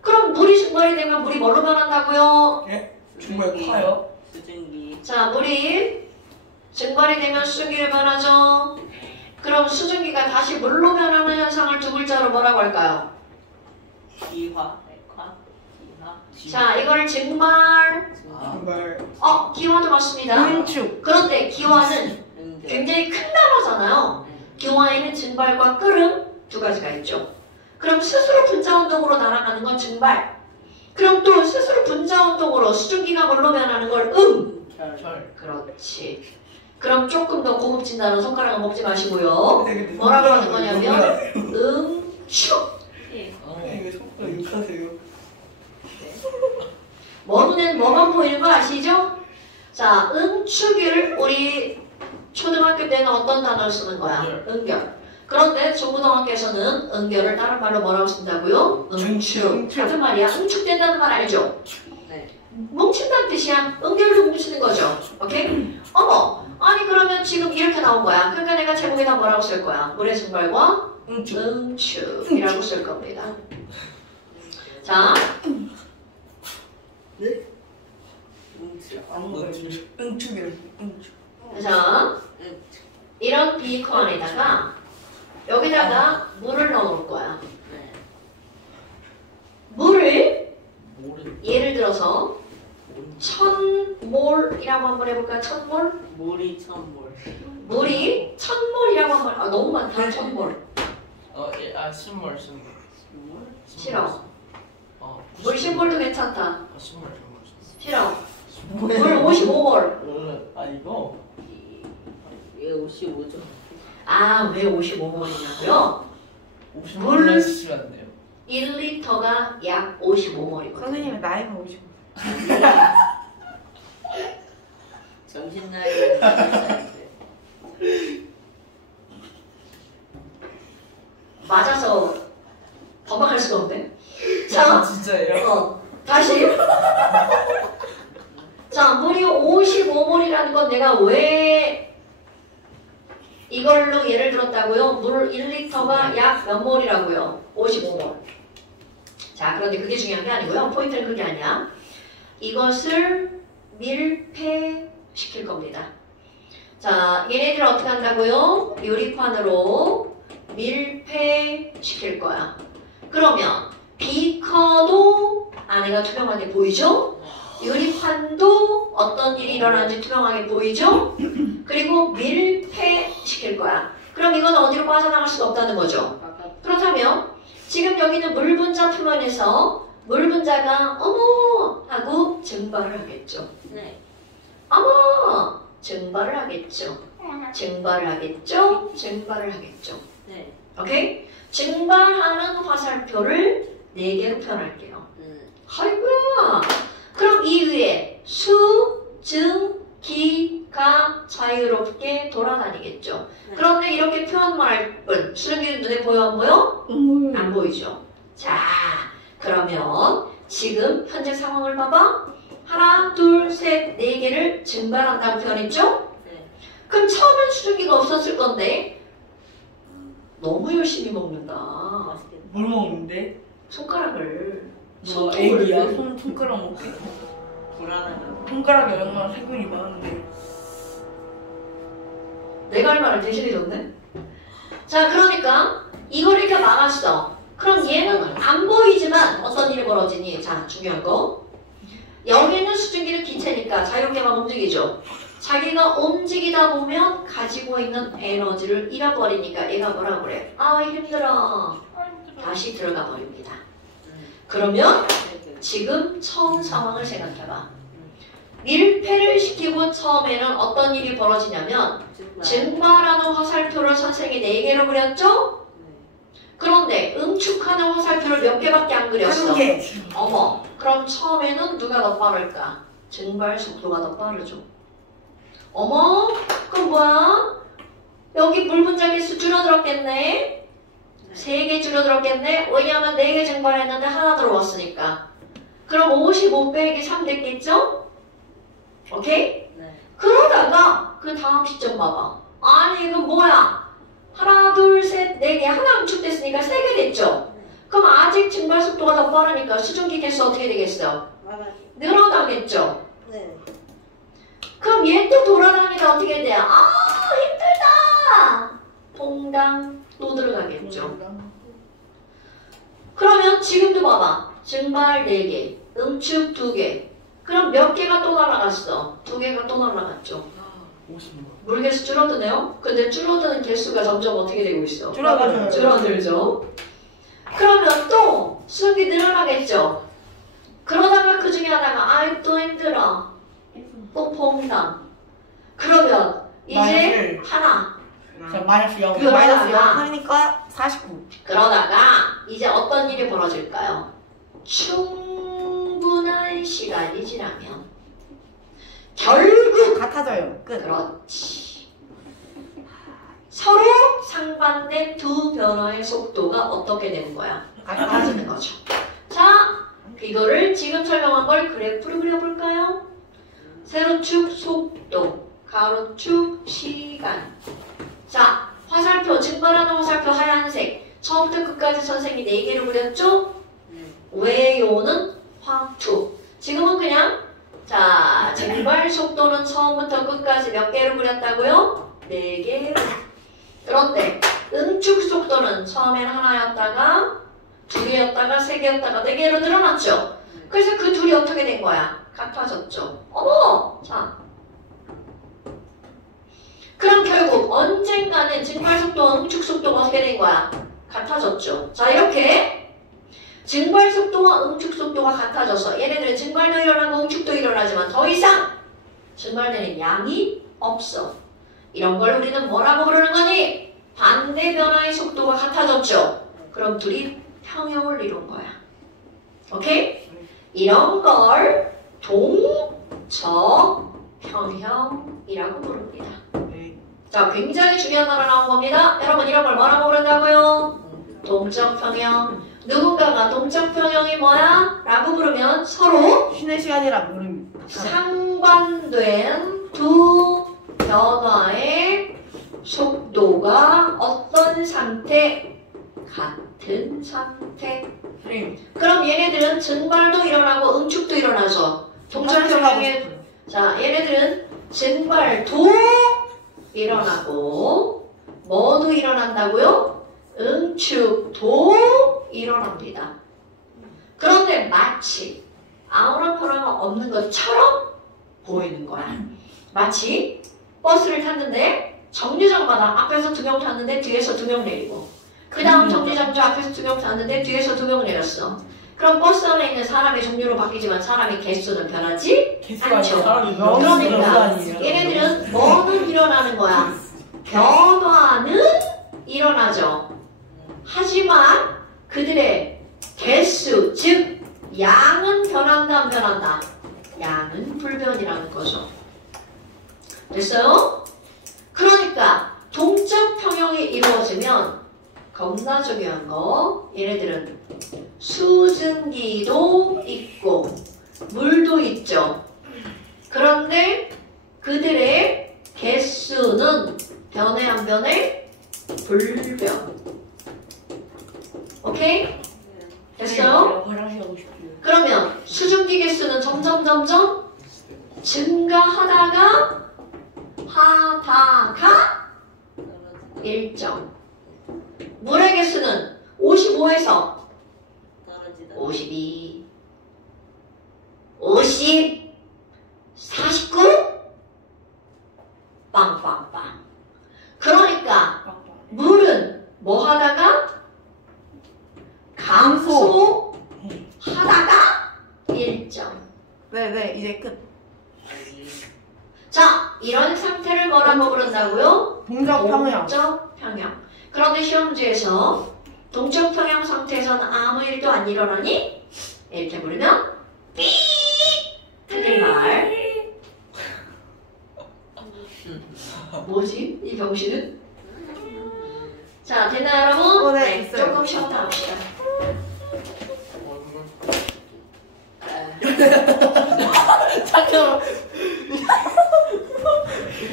그럼 물이 증발이 되면 물이 뭘로 변한다고요? 예? 정말 커요? 수증기. 자, 물이 증발이 되면 수증기로 변하죠. 그럼 수증기가 다시 물로 변하는 현상을 두 글자로 뭐라고 할까요? 기화. 액화. 기화. 자, 이걸 증발. 정말. 기화도 맞습니다. 응축. 그런데 기화는 응대. 굉장히 큰 단어잖아요. 기화에는 증발과 끓음 두 가지가 있죠. 그럼 스스로 분자 운동으로 날아가는 건 증발. 그럼 또 스스로 분자 운동으로 수증기가 뭘로 변하는 걸 혈. 그렇지. 그럼 조금 더 고급진 단어 손가락을 먹지 마시고요. 근데 뭐라고 하는 손가락을 거냐면 욕을 응축. 예. 하세요. 이게 손가락 욕하세요. 뭐 눈에는 뭐만 보이는 거 아시죠? 자, 응축을 우리 초등학교 때는 어떤 단어를 쓰는 거야? 응결. 그런데 중고등학교에서는 응결을 다른 말로 뭐라고 쓴다고요? 응축. 같은 말이야. 응축된다는 말 알죠? 네. 뭉친다는 뜻이야. 응결로 뭉치는 거죠. 오케이? 아니 그러면 지금 이렇게 나온 거야. 그러니까 내가 제목에다 뭐라고 쓸 거야? 물의 증발과 응축. 응축이라고 쓸 겁니다. 자, 응축이라고. 응축. 자, 이런 비커 안에다가 여기다가 물을 넣어놓을 거야. 네. 물을 모르. 예를 들어서 1000몰이라고 한번 해볼까? 1000몰? 물이 천물. 물이 1000몰이라고 한번 너무 많다. 1000몰. 신물. 싫어. 물 90. 10몰도 괜찮다. 신물. 싫어. 물 55몰. 이거. 예, 55죠. 왜 55몰이냐고요? 50물 쓰시면 안 돼요. 1리터가 약 55몰이거든요. 선생님의 나이가 55. 정신 나이는 맞아서 범박할 수가 없네. 자, 진짜예요? 다시. 자, 물이 55몰이라는 건 내가 왜 이걸로 예를 들었다고요? 물 1리터가 약 몇 몰이라고요? 55몰. 자, 그런데 그게 중요한 게 아니고요. 포인트는 그게 아니야. 이것을 밀폐시킬 겁니다. 자, 얘네들 어떻게 한다고요? 유리판으로 밀폐시킬 거야. 그러면 비커도 안에가 투명하게 보이죠? 유리판도 어떤 일이 일어나는지 투명하게 보이죠? 그리고 밀폐시킬 거야. 그럼 이건 어디로 빠져나갈 수가 없다는 거죠. 그렇다면 지금 여기는 물 분자 표면에서 물 분자가 어머 하고 증발을 하겠죠. 네. 어머 증발을 하겠죠. 증발을 하겠죠. 증발을 하겠죠. 네. 오케이? 증발하는 화살표를 4개로 표현할게요. 아이고야. 그럼 이 위에 수, 증, 기가 자유롭게 돌아다니겠죠. 네. 그런데 이렇게 표현만 할 뿐, 수증기는 눈에 보여 안 보여? 안 보이죠. 자, 그러면 지금 현재 상황을 봐봐. 하나, 둘, 셋, 네 개를 증발한다고 표현했죠? 네. 그럼 처음엔 수증기가 없었을 건데 너무 열심히 먹는다. 맛있겠다. 뭘 먹는데? 손가락을 뭐 애기야? 손가락 먹게? 불안하다. 손가락에 얼마나 세균이 많은데. 내가 할 말을 대신해줬네. 자, 그러니까 이걸 이렇게 막았어. 그럼 얘는 안 보이지만 어떤 일이 벌어지니? 자, 중요한 거. 여기 있는 수증기는 기체니까 자유롭게 막 움직이죠. 자기가 움직이다 보면 가지고 있는 에너지를 잃어버리니까 얘가 뭐라 그래? 아, 힘들어. 다시 들어가 버립니다. 그러면 지금 처음 상황을 생각해봐. 밀폐를 시키고 처음에는 어떤 일이 벌어지냐면 증발하는 화살표를 선생님이 4개로 그렸죠? 그런데 응축하는 화살표를 몇 개밖에 안 그렸어. 1개. 어머, 그럼 처음에는 누가 더 빠를까? 증발 속도가 더 빠르죠. 어머, 그럼 뭐야? 여기 물 분자 개수 줄어들었겠네? 3개 줄어들었겠네? 왜냐하면 4개 증발했는데 하나 들어왔으니까. 그럼 55 빼기 3 됐겠죠? 오케이? 네. 그러다가 그 다음 시점 봐봐. 아니 이건 뭐야? 하나, 둘, 셋, 4개. 하나 응축됐으니까 3개 됐죠? 그럼 아직 증발 속도가 더 빠르니까 수증기 개수 어떻게 되겠어? 맞아. 늘어나겠죠? 네. 그럼 얘 또 돌아다니니까 어떻게 돼요? 아, 힘들다! 퐁당 또 들어가겠죠? 그러면 지금도 봐봐. 증발 4개, 응축 2개. 그럼 몇 개가 또 날아갔어? 2개가 또 날아갔죠? 50만. 물개수 줄어드네요? 근데 줄어드는 개수가 점점 어떻게 되고 있어? 줄어들어요. 줄어들죠? 그러면 또 수증기 늘어나겠죠? 그러다가 그 중에 하나가 아이 또 힘들어. 또 퐁당. 그러면 이제 마이너스. 하나. 자, 마이너스 0. 그러다가- 마이너스 0 하니까 49. 그러다가 이제 어떤 일이 벌어질까요? 충분한 시간이 지나면 결국 같아져요. 끝. 그렇지. 서로 상반된 두 변화의 속도가 어떻게 되는 거야? 같아지는 거죠. 자, 이거를 지금 설명한 걸 그래프로 그려볼까요? 세로축 속도, 가로축 시간. 자, 화살표, 증발하는 화살표 하얀색. 처음부터 끝까지 선생님이 4개를 그렸죠? 왜요는 황투. 지금은 그냥 자, 증발 속도는 처음부터 끝까지 몇 개를 그렸다고요? 4개. 그런데 응축 속도는 처음엔 하나였다가 2개였다가 3개였다가 4개로 늘어났죠? 그래서 그 둘이 어떻게 된 거야? 같아졌죠? 어머! 자. 그럼 결국 언젠가는 증발 속도와 응축 속도가 어떻게 된 거야? 같아졌죠? 자, 이렇게 증발 속도와 응축 속도가 같아져서 얘네들은 증발도 일어나고 응축도 일어나지만 더 이상 증발되는 양이 없어. 이런 걸 우리는 뭐라고 부르는 거니? 반대 변화의 속도가 같아졌죠? 그럼 둘이 평형을 이룬 거야. 오케이? 이런 걸 동적평형이라고 부릅니다. 자, 굉장히 중요한 단어 나온 겁니다. 여러분 이런 걸 뭐라고 부른다고요? 동적평형. 누군가가 동적평형이 뭐야? 라고 부르면 서로 쉬는 시간이라 모릅니다. 상반된 두 변화의 속도가 어떤 상태? 같은 상태. 그럼 얘네들은 증발도 일어나고 응축도 일어나죠. 동적평형의 자, 얘네들은 증발도 일어나고 뭐도 일어난다고요? 응축도 일어납니다. 그런데 마치 아무런 변화가 없는 것처럼 보이는 거야. 마치 버스를 탔는데 정류장마다 앞에서 2명 탔는데 뒤에서 2명 내리고 그 다음 정류장도 앞에서 2명 탔는데 뒤에서 2명 내렸어. 그럼 버스 안에 있는 사람의 종류로 바뀌지만 사람의 개수는 변하지 않죠. 그러니까 얘네들은 뭐는 일어나는 거야? 변화는 일어나죠. 하지만 그들의 개수, 즉 양은 변한다 안 변한다? 양은 불변이라는 거죠. 됐어요? 그러니까 동적 평형이 이루어지면 겁나 중요한 거 얘네들은 수증기도 있고 물도 있죠. 그런데 그들의 개수는 변해 안 변해? 불변. 오케이? 됐어요? 화장실 하고 싶어요. 그러면 수증기 개수는 점점 증가하다가 일정. 물의 개수는 55에서 떨어지다. 52, 50, 49, 빵빵빵. 그러니까 물은 뭐 하다가 감소하다가 일정. 네네 이제 끝. 자, 이런 상태를 뭐라고 부른다고요? 동적 평양. 동적 평양. 그런데 시험지에서 동적 평양 상태에서는 아무 일도 안 일어나니? 이렇게 부르면 삐 틀린 말. 뭐지? 이 병신은? 자, 됐나요 여러분? 네, 있어요. 조금 쉬었다 합시다.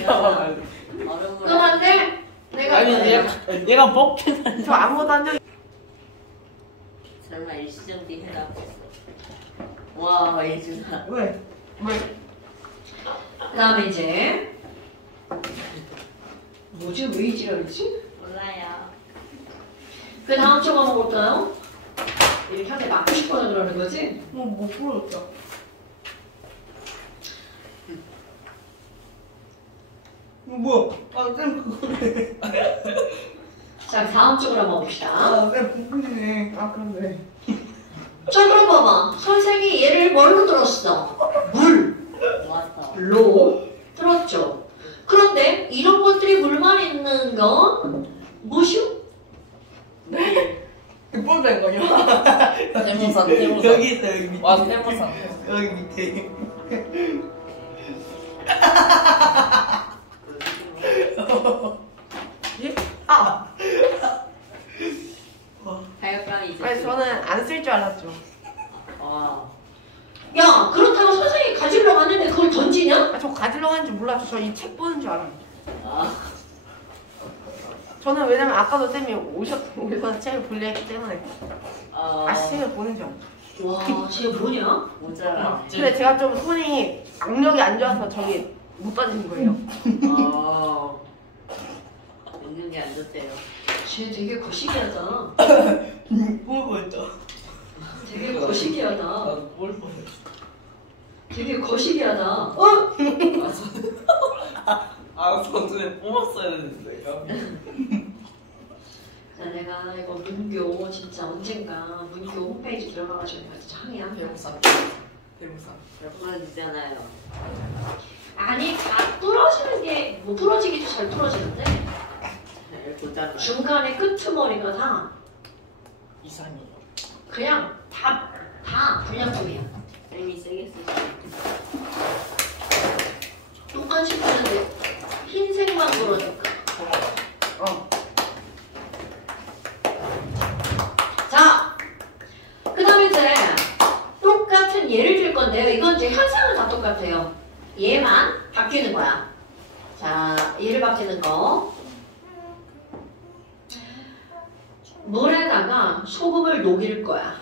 잠깐만. 그만데 내가 아니 얘가 먹긴 저 아무것도 한 적이. 설마 일시정지 해라. 와 예준아. 왜? 그 다음에 이제 뭐지? 왜 이 지랄이지? 몰라요. 그 다음 쪽 한번 볼까요? 이렇게 한테 맞고 싶어서 그러는 거지? 못 풀어졌다. 뭐야? 쌤 그거네. 자, 다음 쪽으로 한번 봅시다. 쌤 그거네. 그런데. 자, 그럼 봐봐. 선생이 얘를 뭘로 들었어? 왔어. 물로 들었죠. 그런데 이런 것들이 물만 있는 건 무엇이요? 뽀된 거요? 태무산 여기 있어 여기 밑에. 와 태무산 여기 밑에. 예? 하여감이죠. 아니 저는 안 쓸 줄 알았죠. 와. 야, 그렇다고 선생이 가지러 갔는데 그걸 던지냐? 저 가지러 가는 줄 몰랐죠. 저 이 책 보는 줄 알았는데. 아. 저는 왜냐면 아까도 쌤이 오셔서 책을 분리했기 때문에 책을 보는 줄 알았죠. 와, 쟤 뭐냐? 모자라. 근데 제가 좀 손이 악력이 안 좋아서 저기 못 던진 거예요. 아. 능력이 안 좋대요. 쟤 되게 거시기하다. 뭘 보였죠? 되게 거시기하다. 뭘 보냈어 되게 거시기하다. 어? 전에 뽑았어야 되는데 자, 내가 이거 문교 진짜 언젠가 문교 홈페이지 들어가가지고 내가 진짜 항의야. 태무산 태무산 몇 부러지잖아요. 아니, 다 부러지는 게 뭐 부러지기도 잘 부러지는데 모자라. 중간에 끄트머리가 다 이상해요 그냥 다 불량품이야. 쌤이 세게 쓰시네. 똑같이 쓰는데 흰색만 부러니까. 자, 그 다음에 이제 똑같은 예를 들 건데요. 이건 이제 현상은 다 똑같아요. 얘만 바뀌는 거야. 자, 얘를 바뀌는 거. 물에다가 소금을 녹일 거야.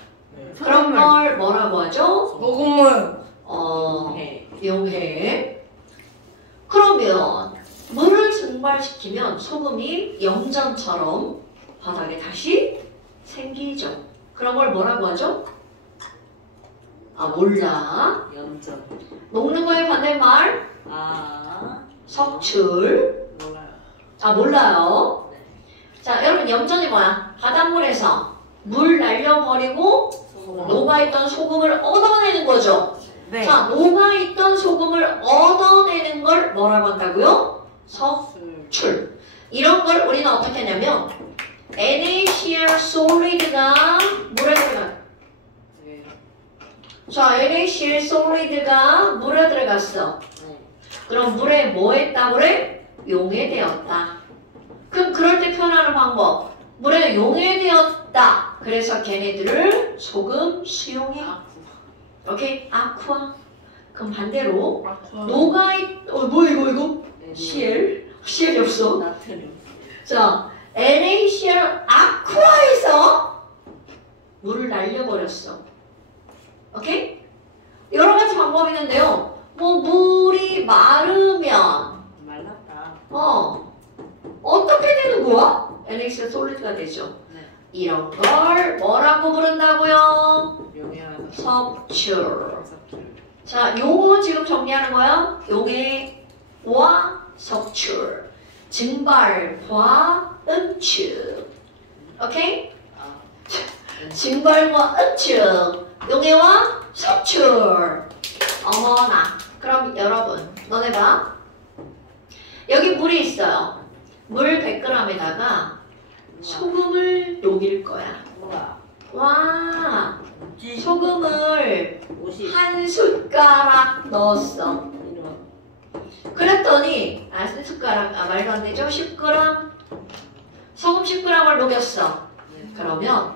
그런 걸 뭐라고 하죠? 녹음물. 네. 용해. 그러면 물을 증발시키면 소금이 염전처럼 바닥에 다시 생기죠. 그런 걸 뭐라고 하죠? 몰라. 염전. 녹는 거의 반대말 아. 석출. 몰라요. 몰라요. 네. 자, 여러분 염전이 뭐야? 바닷물에서 물 날려버리고 녹아있던 소금을 얻어내는 거죠. 네. 자, 녹아있던 소금을 얻어내는 걸 뭐라고 한다고요? 석출. 이런 걸 우리는 어떻게 하냐면 NaCl 솔리드가 물에 들어가. 네. 자, NaCl 솔리드가 물에 들어갔어. 네. 그럼 물에 뭐 했다 그래? 용해되었다. 그럼 그럴 때 표현하는 방법. 물에 용해되었다. 그래서 걔네들을 소금 수용해. 오케이? 아쿠아. 그럼 반대로 아쿠아. 뭐야 이거? CL이 없어. 나트륨. 자, NaCl 아쿠아에서 물을 날려버렸어. 오케이? 여러 가지 방법이 있는데요. 뭐 물이 마르면 말랐다. 어떻게 되는 거야? NaCl 솔리드가 되죠. 네. 이런 걸 뭐라고 부른다고요? 용해하다. 석출. 자, 요거 지금 정리하는 거야. 용해와 석출. 증발과 응축. 오케이? 증발과 응축. 용해와 석출. 어머나. 그럼 여러분, 너네 봐. 여기 물이 있어요. 물 100g에다가 소금을 녹일 거야. 우와. 와, 소금을 50. 한 숟가락 넣었어. 이런. 그랬더니 한 숟가락, 말도 안 되죠? 10g 소금 10g을 녹였어. 그러면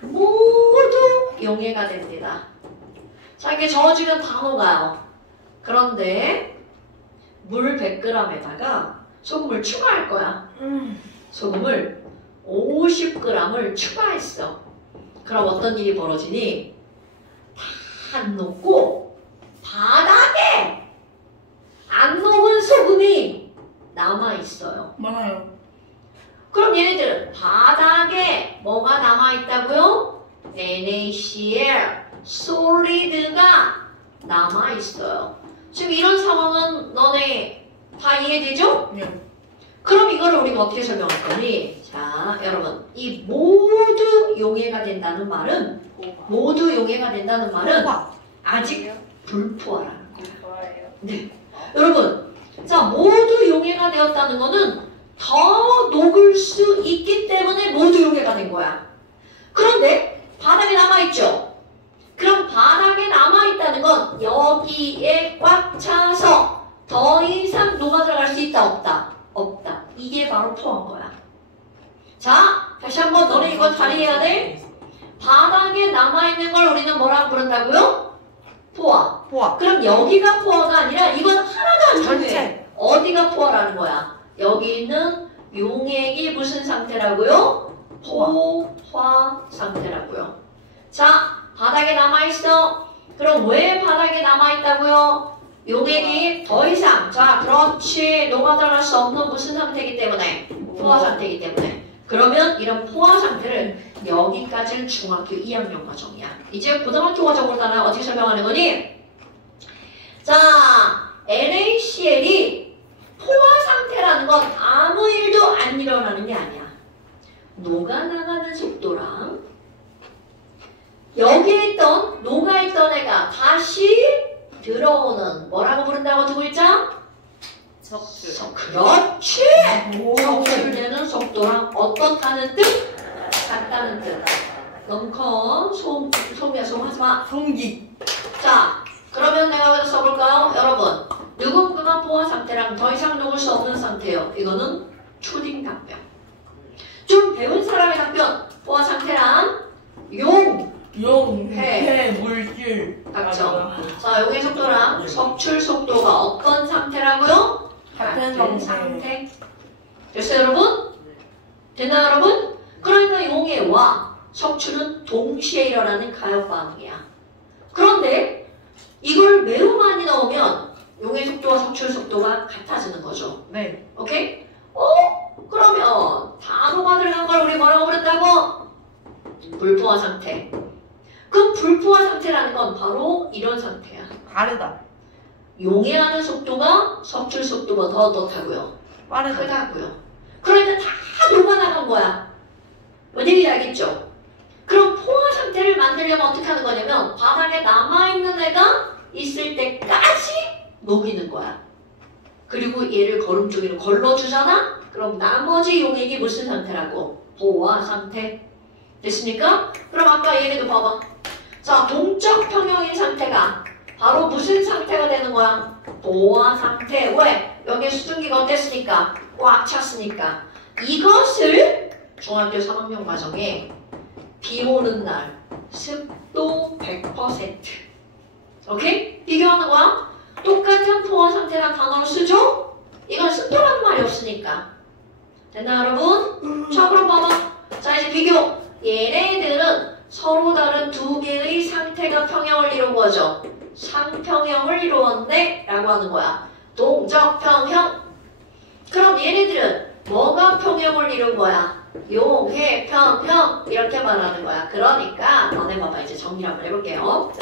모두 용해가 됩니다. 자, 이게 저어주면 다 녹아요. 그런데 물 100g에다가 소금을 추가할 거야. 소금을 50g을 추가했어. 그럼 어떤 일이 벌어지니? 다 안 녹고 바닥에 안 녹은 소금이 남아있어요. 많아요. 그럼 얘네들은 바닥에 뭐가 남아있다고요? NaCl 솔리드가 남아있어요. 지금 이런 상황은 너네 다 이해되죠? 네. 그럼 이거를 우리가 어떻게 설명할 거니? 자, 여러분, 이 모두 용해가 된다는 말은 모두 용해가 된다는 말은 아직 불포화라는 거야. 네. 여러분, 자, 모두 용해가 되었다는 거는 더 녹을 수 있기 때문에 모두 용해가 된 거야. 그런데 바닥에 남아있죠? 그럼 바닥에 남아있다는 건 여기에 꽉 차서 더 이상 녹아 들어갈 수 있다, 없다? 없다. 이게 바로 포화인 거야. 자, 다시 한번 너네 이거 잘 이해해야 돼. 바닥에 남아있는 걸 우리는 뭐라고 부른다고요? 포화. 포화. 그럼 여기가 포화가 아니라 이건 하나도 안 중요해. 전체. 어디가 포화라는 거야? 여기 있는 용액이 무슨 상태라고요? 포화 상태라고요. 자, 바닥에 남아있어. 그럼 왜 바닥에 남아있다고요? 용액이 더 이상, 자, 그렇지, 녹아 들어갈 수 없는 무슨 상태이기 때문에? 포화 상태이기 때문에. 그러면 이런 포화 상태를 여기까지는 중학교 2학년 과정이야. 이제 고등학교 과정으로 따라 어떻게 설명하는 거니? 자, NaCl이 포화 상태라는 건 아무 일도 안 일어나는 게 아니야. 녹아나가는 속도랑 여기에 있던, 녹아있던 애가 다시 들어오는, 뭐라고 부른다고 두 글자? 석출. 그렇지! 석출되는 속도랑 어떻다는 뜻? 같다는 뜻. 너무 커. 소음이야, 소음하지 마. 성기. 자, 그러면 내가 여기서 써볼까요? 여러분, 누군가가 포화 상태랑 더 이상 녹을 수 없는 상태예요. 이거는 초딩 답변. 좀 배운 사람의 답변. 포화 상태랑 해. 물질. 닥쳐. 자, 용의 속도랑 석출 속도가 어떤 상태라고요? 같은 상태. 됐어요, 여러분? 됐나요, 여러분? 그러니까 용해와 석출은 동시에 일어나는 가역 반응이야. 그런데 이걸 매우 많이 넣으면 용의 속도와 석출 속도가 같아지는 거죠. 네. 오케이? 그러면 다 녹아 들어간 걸 우리 뭐라고 부른다고? 불포화 상태. 그 불포화 상태라는 건 바로 이런 상태야. 다르다. 용해하는 속도가 석출 속도보다 더 어떻다고요? 빠르다. 크다고요. 그러니까 다 녹아나간 거야. 뭔 얘기인지 알겠죠? 그럼 포화 상태를 만들려면 어떻게 하는 거냐면 바닥에 남아있는 애가 있을 때까지 녹이는 거야. 그리고 얘를 거름 쪽으로 걸러주잖아? 그럼 나머지 용액이 무슨 상태라고? 포화 상태. 됐습니까? 그럼 아까 얘기도 봐봐. 자, 동적 평형인 상태가 바로 무슨 상태가 되는 거야? 포화 상태. 왜? 여기에 수증기가 어땠으니까? 꽉 찼으니까. 이것을 중학교 3학년 과정에 비 오는 날 습도 100% 오케이? 비교하는 거야. 똑같은 보호 상태란 단어를 쓰죠? 이건 쓴다라는 말이 없으니까. 됐나 여러분? 자 그럼 봐봐. 자 이제 비교. 얘네들은 서로 다른 두 개의 상태가 평형을 이룬 거죠. 상평형을 이루었네 라고 하는 거야. 동적평형. 그럼 얘네들은 뭐가 평형을 이룬 거야? 용해평형 이렇게 말하는 거야. 그러니까 너네 봐봐. 이제 정리 한번 해볼게요.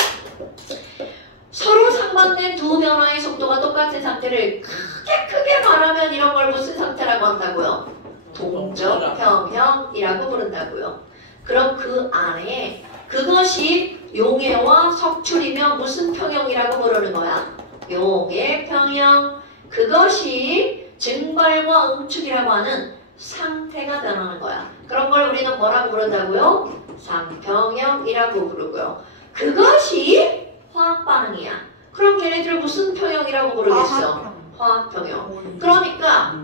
서로 상반된 두 변화의 속도가 똑같은 상태를 크게 말하면 이런 걸 무슨 상태라고 한다고요? 동적평형이라고 부른다고요. 그럼 그 안에 그것이 용해와 석출이면 무슨 평형이라고 부르는 거야? 용해평형. 그것이 증발과 응축이라고 하는 상태가 변하는 거야. 그런 걸 우리는 뭐라고 부른다고요? 상평형이라고 부르고요. 그것이 화학 반응이야. 그럼 걔네들 무슨 평형이라고 부르겠어? 화학평형. 그러니까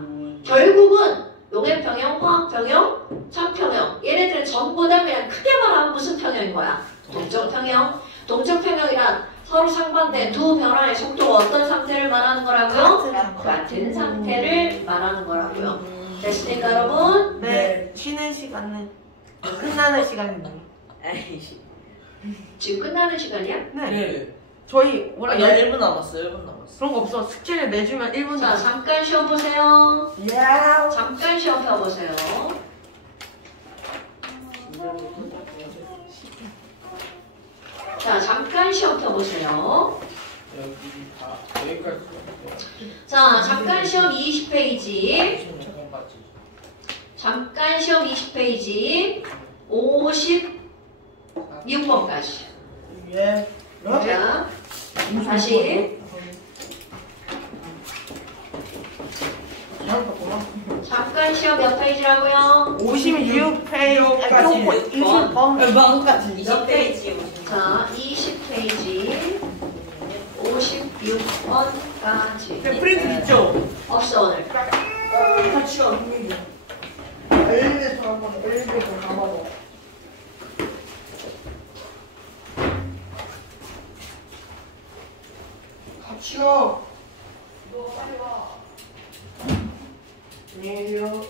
결국은 용해평형, 화학평형, 상평형. 얘네들은 전부 다 그냥 크게 말하면 무슨 평형인 거야? 동적평형. 동적평형이란 서로 상반된 두 변화의 속도가 어떤 상태를 말하는 거라고요? 같은 상태를 말하는 거라고요. 됐습니까 여러분? 네. 쉬는 시간은 끝나는 시간입니다. 아이씨. 지금 끝나는 시간이야? 네. 네. 저희 원래 1분 남았어요. 1분 남았어. 그런 거 없어. 숙제를 내주면 1분 자 잠깐 쉬어보세요. 야. 잠깐 쉬어보세요. 자 잠깐 쉬어보세요. 여기 다 여기까지. 자 잠깐 시험 20페이지. 잠깐 시험 20페이지 56번까지. 예. 자 다시 잠깐 시험 몇 페이지라고요? 56페이지. 20번. 마음까지. 20페이지 자 20페이지 56번까지. 프린트 있죠? 없어 오늘. 같이 가. 엘리베이터 한번 엘리베이터 가봐봐. 같이 가. 너 빨리 와. 안녕히 계세요.